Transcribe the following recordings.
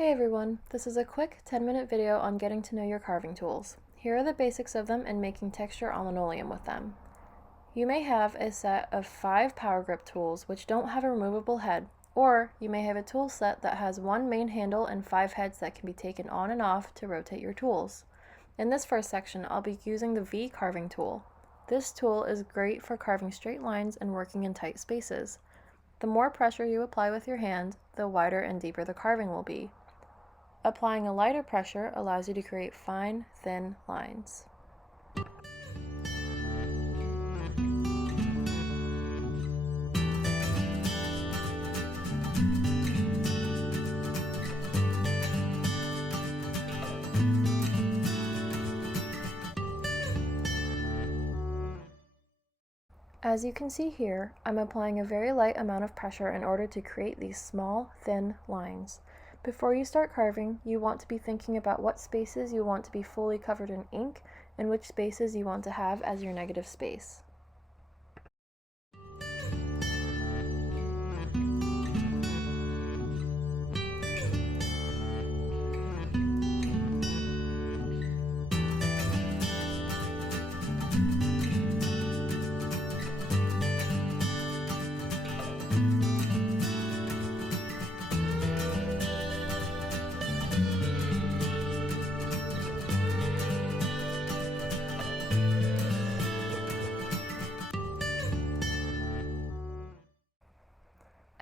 Hey everyone, this is a quick 10-minute video on getting to know your carving tools. Here are the basics of them and making texture on linoleum with them. You may have a set of 5 power grip tools which don't have a removable head, or you may have a tool set that has one main handle and 5 heads that can be taken on and off to rotate your tools. In this first section, I'll be using the V carving tool. This tool is great for carving straight lines and working in tight spaces. The more pressure you apply with your hand, the wider and deeper the carving will be. Applying a lighter pressure allows you to create fine, thin lines. As you can see here, I'm applying a very light amount of pressure in order to create these small, thin lines. Before you start carving, you want to be thinking about what spaces you want to be fully covered in ink and which spaces you want to have as your negative space.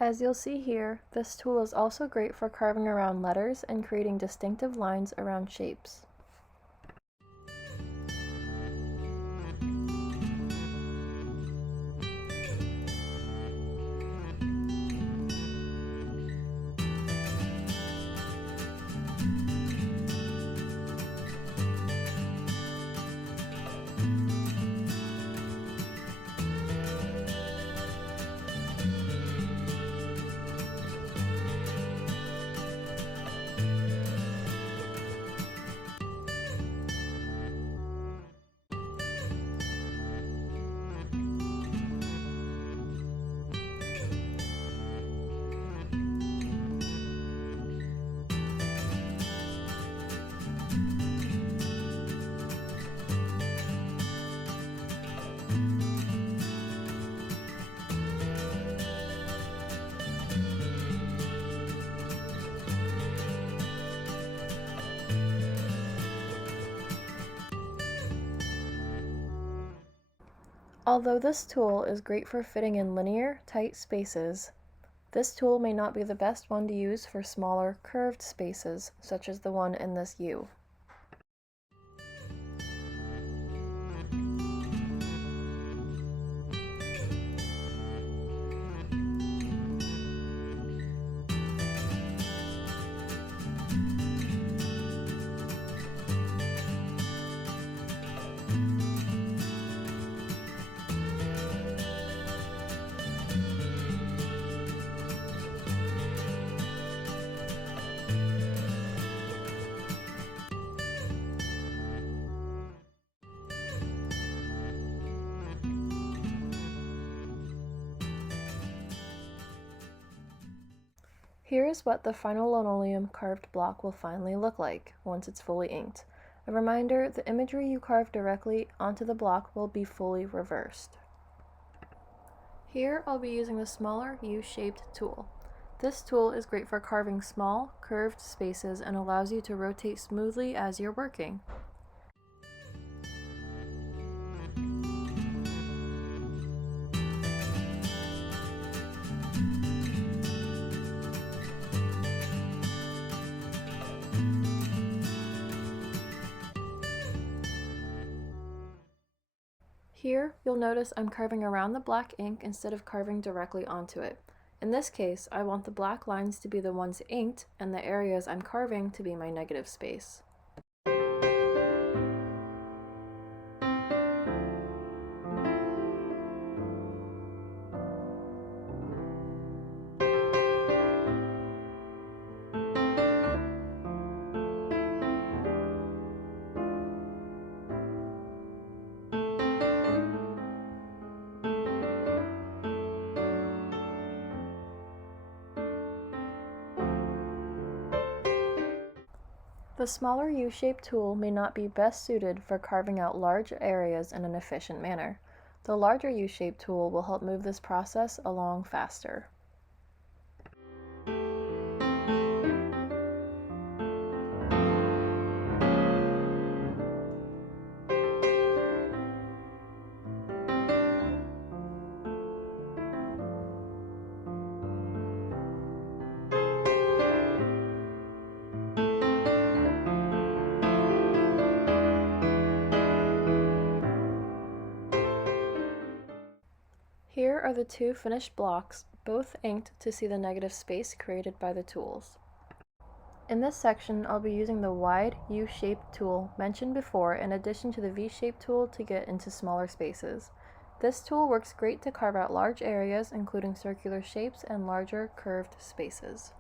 As you'll see here, this tool is also great for carving around letters and creating distinctive lines around shapes. Although this tool is great for fitting in linear, tight spaces, this tool may not be the best one to use for smaller, curved spaces, such as the one in this U. Here is what the final linoleum carved block will finally look like once it's fully inked. A reminder, the imagery you carve directly onto the block will be fully reversed. Here I'll be using the smaller U-shaped tool. This tool is great for carving small, curved spaces and allows you to rotate smoothly as you're working. Here, you'll notice I'm carving around the black ink instead of carving directly onto it. In this case, I want the black lines to be the ones inked and the areas I'm carving to be my negative space. The smaller U-shaped tool may not be best suited for carving out large areas in an efficient manner. The larger U-shaped tool will help move this process along faster. Here are the two finished blocks, both inked to see the negative space created by the tools. In this section, I'll be using the wide U-shaped tool mentioned before in addition to the V-shaped tool to get into smaller spaces. This tool works great to carve out large areas, including circular shapes and larger curved spaces.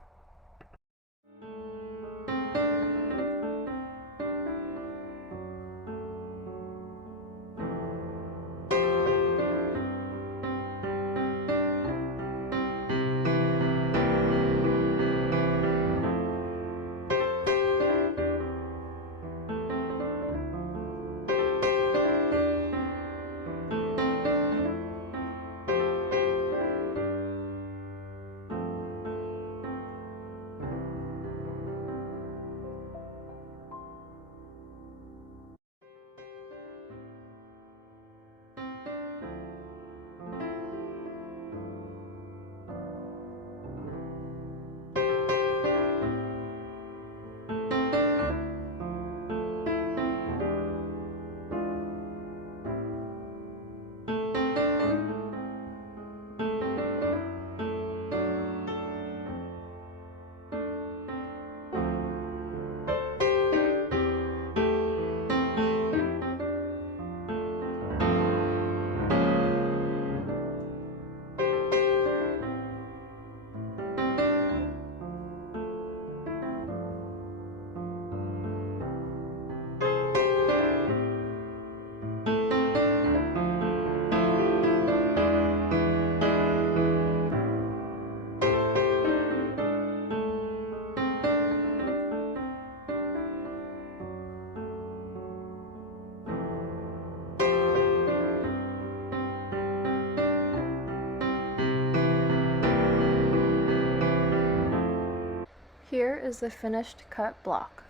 Here is the finished cut block.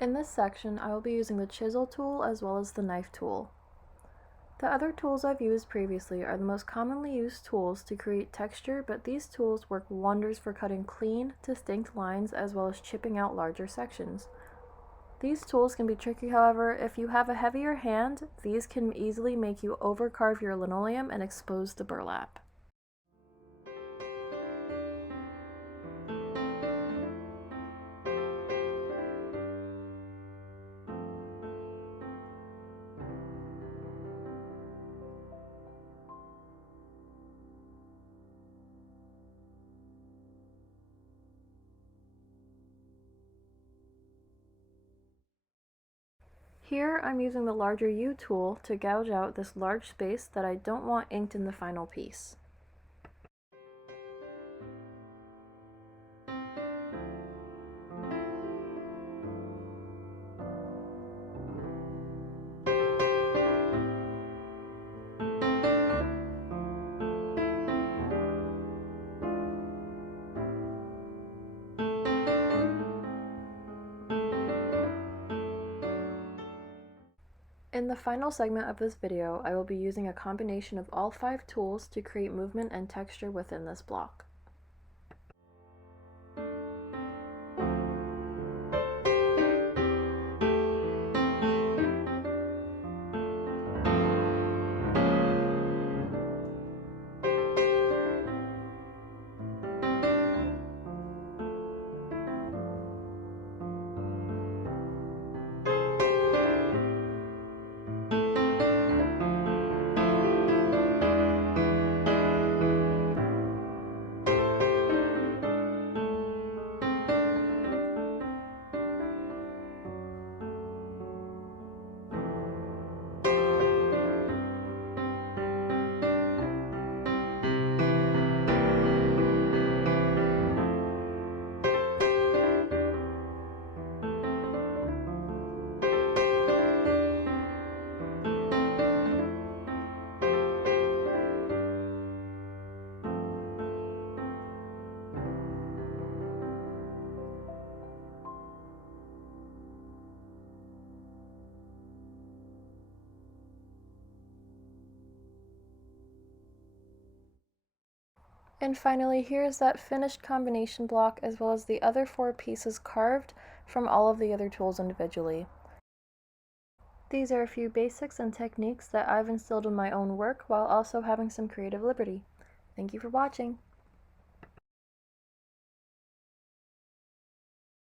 In this section, I will be using the chisel tool as well as the knife tool. The other tools I've used previously are the most commonly used tools to create texture, but these tools work wonders for cutting clean, distinct lines as well as chipping out larger sections. These tools can be tricky, however. If you have a heavier hand, these can easily make you overcarve your linoleum and expose the burlap. Here I'm using the larger U tool to gouge out this large space that I don't want inked in the final piece. In the final segment of this video, I will be using a combination of all 5 tools to create movement and texture within this block. And finally, here's that finished combination block as well as the other 4 pieces carved from all of the other tools individually. These are a few basics and techniques that I've instilled in my own work while also having some creative liberty. Thank you for watching.